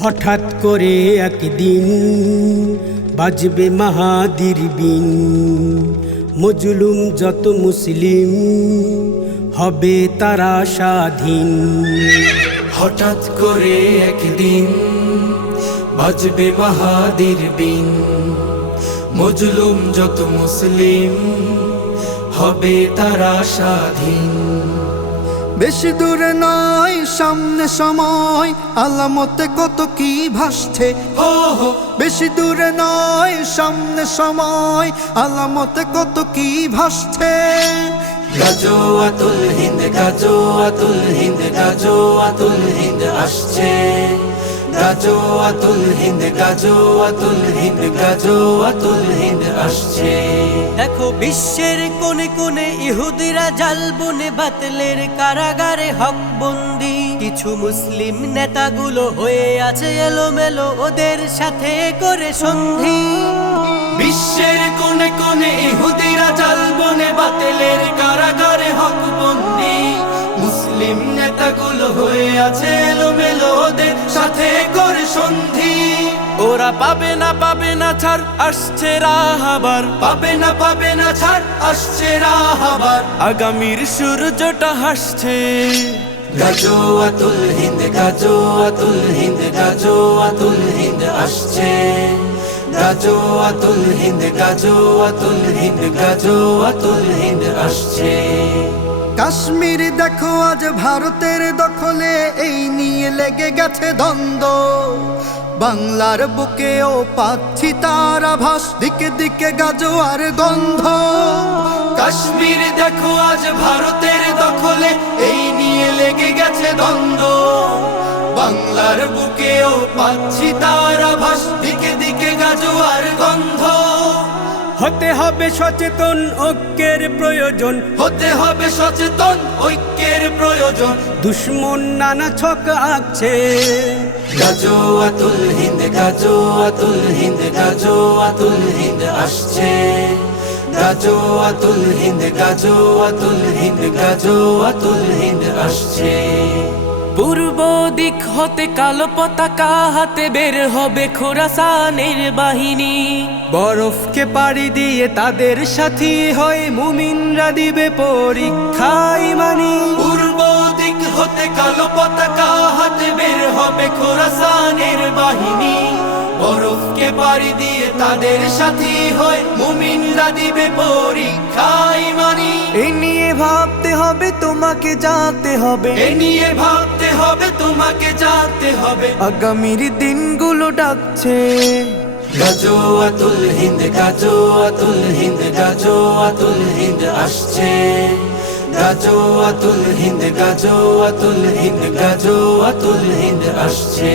হঠাৎ করে একদিন বাজবে মাহাদির বিন, মজলুম যত মুসলিম হবে তারা স্বাধীন। হঠাৎ করে একদিন বাজবে মাহাদির বিন, মজলুম যত মুসলিম হবে তারা স্বাধীন। বেশি দূরে নয় সামনে সময়, আলামতে কত কি ভাসছে। হো হো বেশি দূরে নয় সামনে সময়, আলামতে কত কি ভাসছে। গাজোয়াতুল হিন্দ, গাজোয়াতুল হিন্দ, গাজোয়াতুল হিন্দ আসছে। গাজোয়াতুল হিন্দ, গাজোয়াতুল হিন্দ, গাজোয়াতুল হিন্দ আসছে। দেখো বিশ্বের কোনে কোনে ইহুদিরা জাল বুনে বাতিলের কারাগারে হক বন্দি। কিছু মুসলিম নেতাগুলো হয়ে আছে এলোমেলো, ওদের সাথে করে সন্ধি। বিশ্বের কোনে কোনে ইহুদিরা জাল বুনে বাতিলের কারাগারে হক বন্দি। মুসলিম নেতাগুলো হয়ে আছে এলোমেলো, ওদের সাথে করে সন্ধি। ওরা পাবে না ছাড়, আসছে রাহাবার। পাবে না ছাড়, আসছে রাহাবার। আগামীর সূর্যটা হাসছে। গাজোয়াতুল হিন্দ, গাজোয়াতুল হিন্দ, গাজোয়াতুল হিন্দ আসছে। গাজোয়াতুল হিন্দ, গাজোয়াতুল হিন্দ, গাজোয়াতুল হিন্দ আসছে। কাশ্মীর দেখো আজ ভারতের দখলে, এই নিয়ে লেগে গেছে দ্বন্দ্ব। বাংলার বুকেও পাচ্ছি তার আভাস, দিকে দিকে গাজোয়ার গন্ধ। কাশ্মীর দেখো আজ ভারতের দখলে, এই নিয়ে লেগে গেছে দ্বন্দ্ব। বাংলার বুকেও পাচ্ছি তার আভাস, দিকে দিকে গাজোয়ার গন্ধ। হতে হবে সচেতন, ঐক্যের প্রয়োজন। হতে হবে সচেতন, ঐক্যের প্রয়োজন। দুশ্মন নানা ছক আঁকছে। গাজোয়াতুল হিন্দ, গাজোয়াতুল হিন্দ, গাজোয়াতুল হিন্দ আসছে। গাজোয়াতুল হিন্দ, গাজোয়াতুল হিন্দ, গাজোয়াতুল হিন্দ আসছে। পূর্ব দিক হতে কালো পতাকা হাতে বের হবে খোরাসানের বাহিনী। বরফকে পাড়ি দিয়ে তাদের সাথী হয়ে মুমিনরা দিবে পরীক্ষা ইমানি। পূর্ব দিক হতে কালো পতাকা হাতে বের হবে খোরাসানের বাহিনী। বরফকে পাড়ি দিয়ে তাদের সাথী হয়ে মুমিনরা দিবে পরীক্ষা ইমানি। এই নিয়ে ভাবতে হবে, তোমাকে জানতে হবে। এ নিয়ে ভাবতে হবে, তোমাকে জানতে হবে। আগামীর দিনগুলো ডাকছে। গাজোয়াতুল হিন্দ, গাজোয়াতুল হিন্দ, গাজোয়াতুল হিন্দ আসছে। গাজোয়াতুল হিন্দ, গাজোয়াতুল হিন্দ, গাজোয়াতুল হিন্দ আসছে।